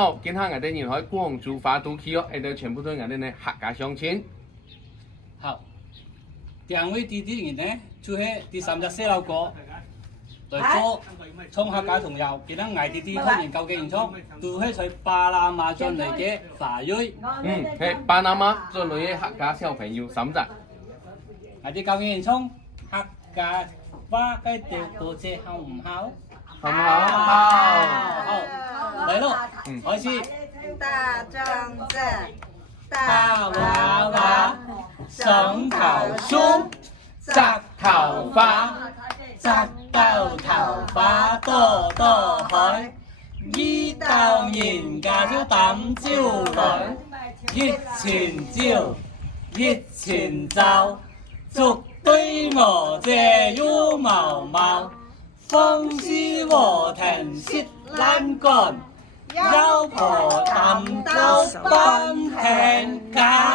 好，今下我哋人喺廣州花都區哦，喺度全部都係我哋呢客家鄉親。好，第二位弟弟人呢，就係第三隻細路哥來做創客家童謠。記得嗌弟弟可研究嘅現狀，都係在巴拿馬進嚟嘅華裔。係巴拿馬進嚟嘅客家小朋友三隻。嗌啲教嘅現狀，客家話嘅調步車好唔好？好唔好？好。嚟咯，開始。大壯子，大娃娃，上頭梳，紮頭髮，紮到頭髮多多海，依到人家就抌招來，一前招，一前走，逐對我這有毛毛，風絲和停雪爛乾。妖婆擔到奔平價。